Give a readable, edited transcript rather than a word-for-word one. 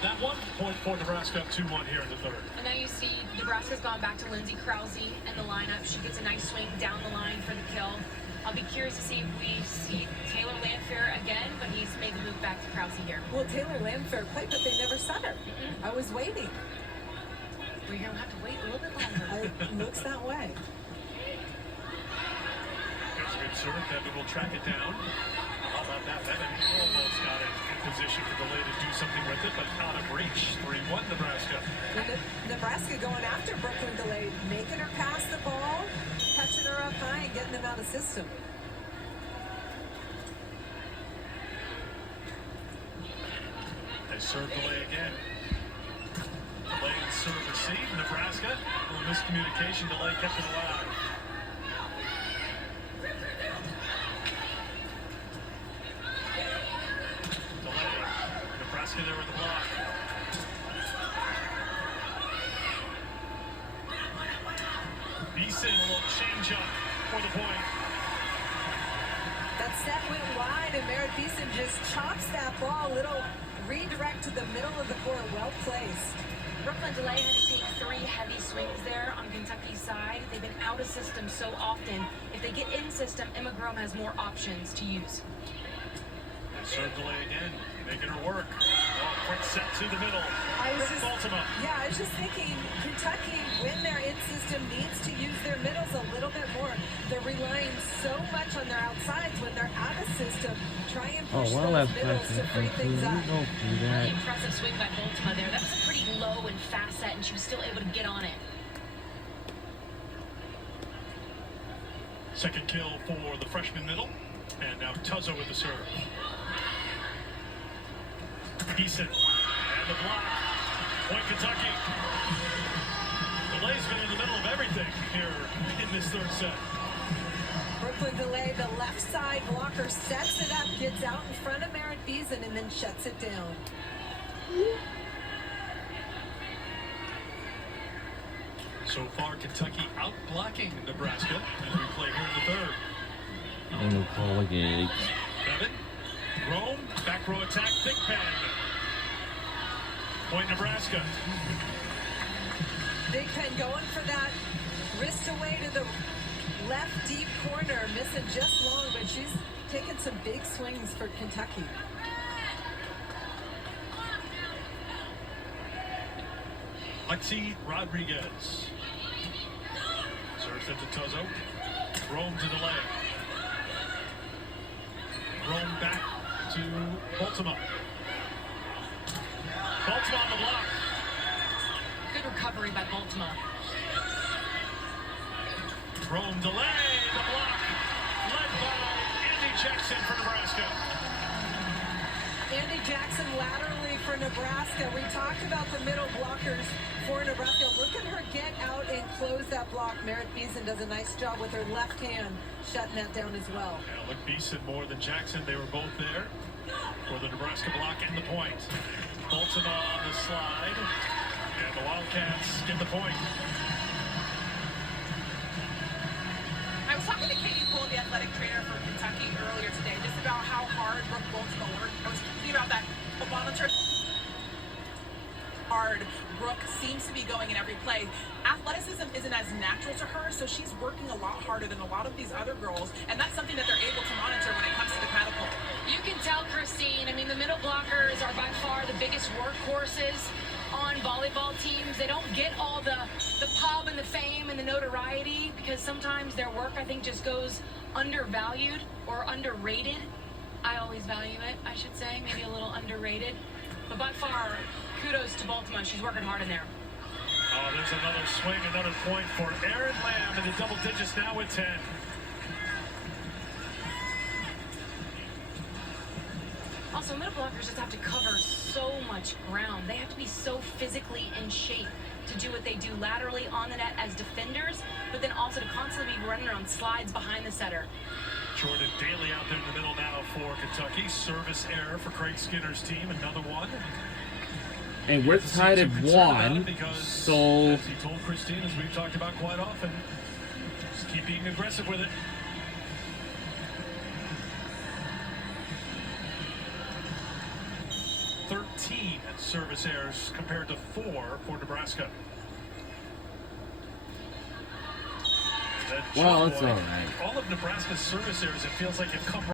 That 1 point for Nebraska, 2-1 here in the third. And now you see Nebraska's gone back to Lindsey Krause in the lineup. She gets a nice swing down the line for the kill. I'll be curious to see if we see Taylor Landfair again, but he's made the move back to Krause here. Well, Taylor Landfair played, but they never set her. I was waiting. We're going to have to wait a little bit longer. It looks that way. There's a good serve. Bevan will track it down. How about that? Bevan almost got it in position for DeLay to do something with it, but out of reach. 3-1 Nebraska. Nebraska going after Brooklyn DeLay, making her pass the ball, catching her up high and getting them out of system. They serve DeLay again. DeLay and serve receive. Nebraska. A little miscommunication. DeLay kept it alive. Nebraska there with the block. Beeson, a little change up for the point. That set went wide, and Merritt Beeson just chops that ball. Little redirect to the middle of the court. Well placed. Brooklyn DeLay had to take 3 heavy swings there on Kentucky's side. They've been out of system so often. If they get in system, Emma Grome has more options to use. They serve DeLay again, making her work. Oh, quick set to the middle. I was just thinking, Kentucky, when they're in system, needs to use their middles a little bit more. They're relying so much on their outsides. When they're out of system, try and push those middles to free things up. Really impressive swing by Boltima there. That was a pretty low and fast set, and she was still able to get on it. Second kill for the freshman middle. And now Tuzzo with the serve. Beeson and the block. Point Kentucky. DeLay's been in the middle of everything here in this third set. Brooklyn DeLay, the left side blocker, sets it up, gets out in front of Merritt Beeson, and then shuts it down. So far, Kentucky out-blocking Nebraska as we play here in the third. Bevan, Rome, back row attack, Big Pen. Point Nebraska. Big Pen going for that wrist away to the left deep corner, missing just long, but she's taking some big swings for Kentucky. Lexi Rodriguez. Serves it to Tuzzo. Rome to DeLay. Rome back to Boltima. Boltima on the block. Good recovery by Boltima. Rome DeLay, the block. Led by Andy Jackson for Nebraska. Andy Jackson laterally for Nebraska. We talked about the middle blockers for Nebraska. Look at her get out and close that block. Merritt Beeson does a nice job with her left hand, shutting that down as well. Yeah, look, Beeson more than Jackson. They were both there for the Nebraska block and the point. Boltima on the slide, and the Wildcats get the point. I was talking to Katie Cole, the athletic trainer for Kentucky, earlier today, just about how hard Brooke Boltima worked. I was thinking about that Obama trip. Hard Brooke seems to be going in every play. Athleticism isn't as natural to her, so she's working a lot harder than a lot of these other girls, and that's something that they're able to monitor when it comes to the catapult. You can tell, Christine, I mean, the middle blockers are by far the biggest workhorses on volleyball teams. They don't get all the pub and the fame and the notoriety because sometimes their work, I think, just goes undervalued or underrated. I always value it, I should say, maybe a little underrated. But by far, kudos to Boltima. She's working hard in there. Oh, there's another swing, another point for Erin Lamb in the double digits now with 10. Also, middle blockers just have to cover so much ground. They have to be so physically in shape to do what they do laterally on the net as defenders, but then also to constantly be running around slides behind the setter. Jordan Daly out there in the middle now for Kentucky. Service error for Craig Skinner's team, another one. And we're tied at 1, so... As he told Christine, as we've talked about quite often, just keep being aggressive with it. service errors compared to 4 for Nebraska. Well, it's Boy, all right. all of Nebraska's service errors, it feels like, have come